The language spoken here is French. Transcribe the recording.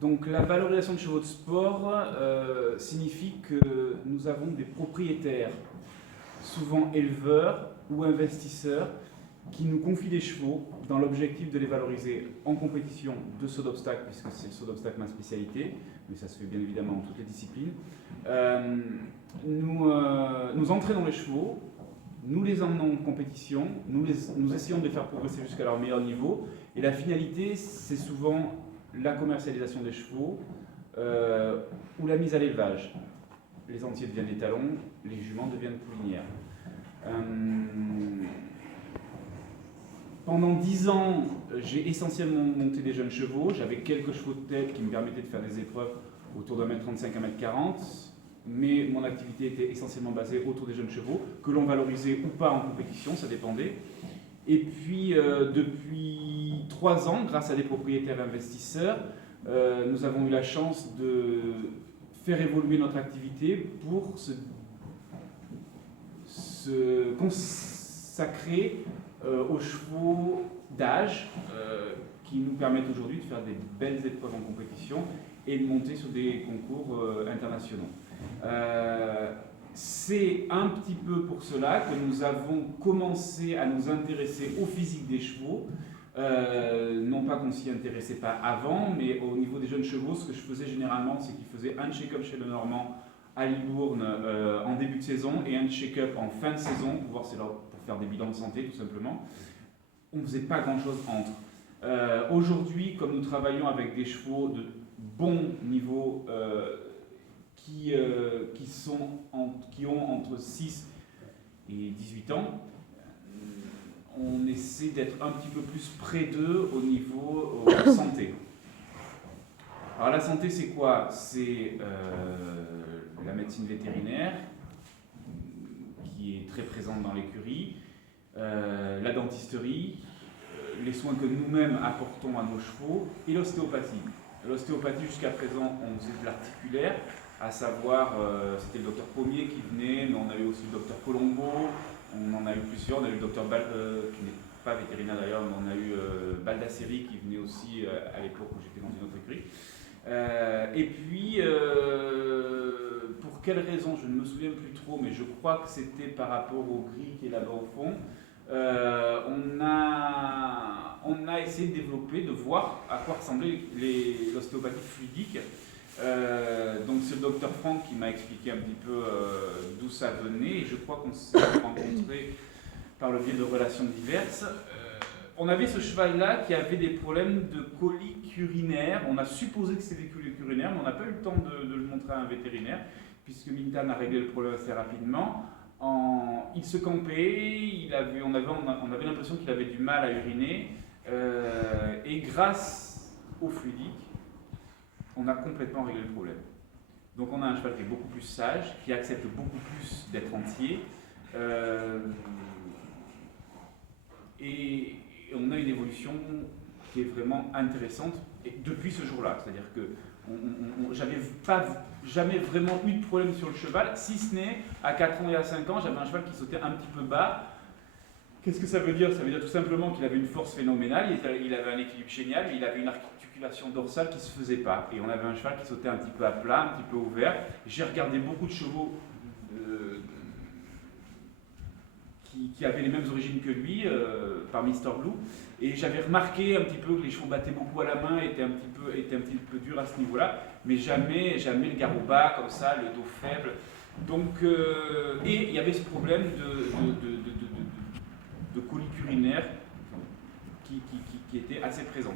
Donc la valorisation de chevaux de sport signifie que nous avons des propriétaires, souvent éleveurs ou investisseurs, qui nous confient des chevaux dans l'objectif de les valoriser en compétition de saut d'obstacle, puisque c'est le saut d'obstacle ma spécialité, mais ça se fait bien évidemment dans toutes les disciplines. Nous entraînons les chevaux, nous les emmenons en compétition, nous essayons de les faire progresser jusqu'à leur meilleur niveau, et la finalité, c'est souvent la commercialisation des chevaux ou la mise à l'élevage. Les entiers deviennent des talons, les juments deviennent poulinières. Pendant 10 ans, j'ai essentiellement monté des jeunes chevaux. J'avais quelques chevaux de tête qui me permettaient de faire des épreuves autour de 1m35 à 1m40. Mais mon activité était essentiellement basée autour des jeunes chevaux, que l'on valorisait ou pas en compétition, ça dépendait. Et puis, depuis 3 ans, grâce à des propriétaires investisseurs, nous avons eu la chance de faire évoluer notre activité pour se consacrer aux chevaux d'âge qui nous permettent aujourd'hui de faire des belles épreuves en compétition et de monter sur des concours internationaux. C'est un petit peu pour cela que nous avons commencé à nous intéresser au physique des chevaux. Non pas qu'on s'y intéressait pas avant, mais au niveau des jeunes chevaux, ce que je faisais généralement, c'est qu'ils faisaient un check-up chez le Normand à Libourne en début de saison et un check-up en fin de saison pour faire des bilans de santé tout simplement. On ne faisait pas grand-chose entre. Aujourd'hui, comme nous travaillons avec des chevaux de bon niveau qui ont entre 6 et 18 ans, on essaie d'être un petit peu plus près d'eux au niveau santé. Alors la santé, c'est quoi? C'est la médecine vétérinaire, qui est très présente dans l'écurie, la dentisterie, les soins que nous-mêmes apportons à nos chevaux, et l'ostéopathie. L'ostéopathie, jusqu'à présent, on faisait de l'articulaire, à savoir, c'était le docteur Pommier qui venait, mais on a eu aussi le docteur Colombo, on en a eu plusieurs, on a eu le docteur qui n'est pas vétérinaire d'ailleurs, mais on a eu Baldasseri qui venait aussi à l'époque où j'étais dans une autre écurie. Et puis, pour quelle raison, je ne me souviens plus trop, mais je crois que c'était par rapport au gris qui est là-bas au fond, on a essayé de développer, de voir à quoi ressemblait l'ostéopathie fluidique. Donc c'est le docteur Franck qui m'a expliqué un petit peu d'où ça venait, et je crois qu'on s'est rencontrés par le biais de relations diverses. On avait ce cheval-là qui avait des problèmes de coliques urinaires. On a supposé que c'était des coliques urinaires, mais on n'a pas eu le temps de le montrer à un vétérinaire, puisque Mintan a réglé le problème assez rapidement. Il se campait, on avait l'impression qu'il avait du mal à uriner, et grâce au fluidique, on a complètement réglé le problème. Donc on a un cheval qui est beaucoup plus sage, qui accepte beaucoup plus d'être entier, et on a une évolution qui est vraiment intéressante et depuis ce jour-là. C'est-à-dire que j'avais pas jamais vraiment eu de problème sur le cheval, si ce n'est à 4 ans et à 5 ans, j'avais un cheval qui sautait un petit peu bas. Qu'est-ce que ça veut dire? Ça veut dire tout simplement qu'il avait une force phénoménale, il avait un équilibre génial, mais il avait une articulation dorsale qui ne se faisait pas. Et on avait un cheval qui sautait un petit peu à plat, un petit peu ouvert. J'ai regardé beaucoup de chevaux qui avaient les mêmes origines que lui, par Mr. Blue, et j'avais remarqué un petit peu que les chevaux battaient beaucoup à la main, étaient un petit peu durs à ce niveau-là, mais jamais le garrot bas comme ça, le dos faible. Donc, et il y avait ce problème de colique urinaire qui était assez présent.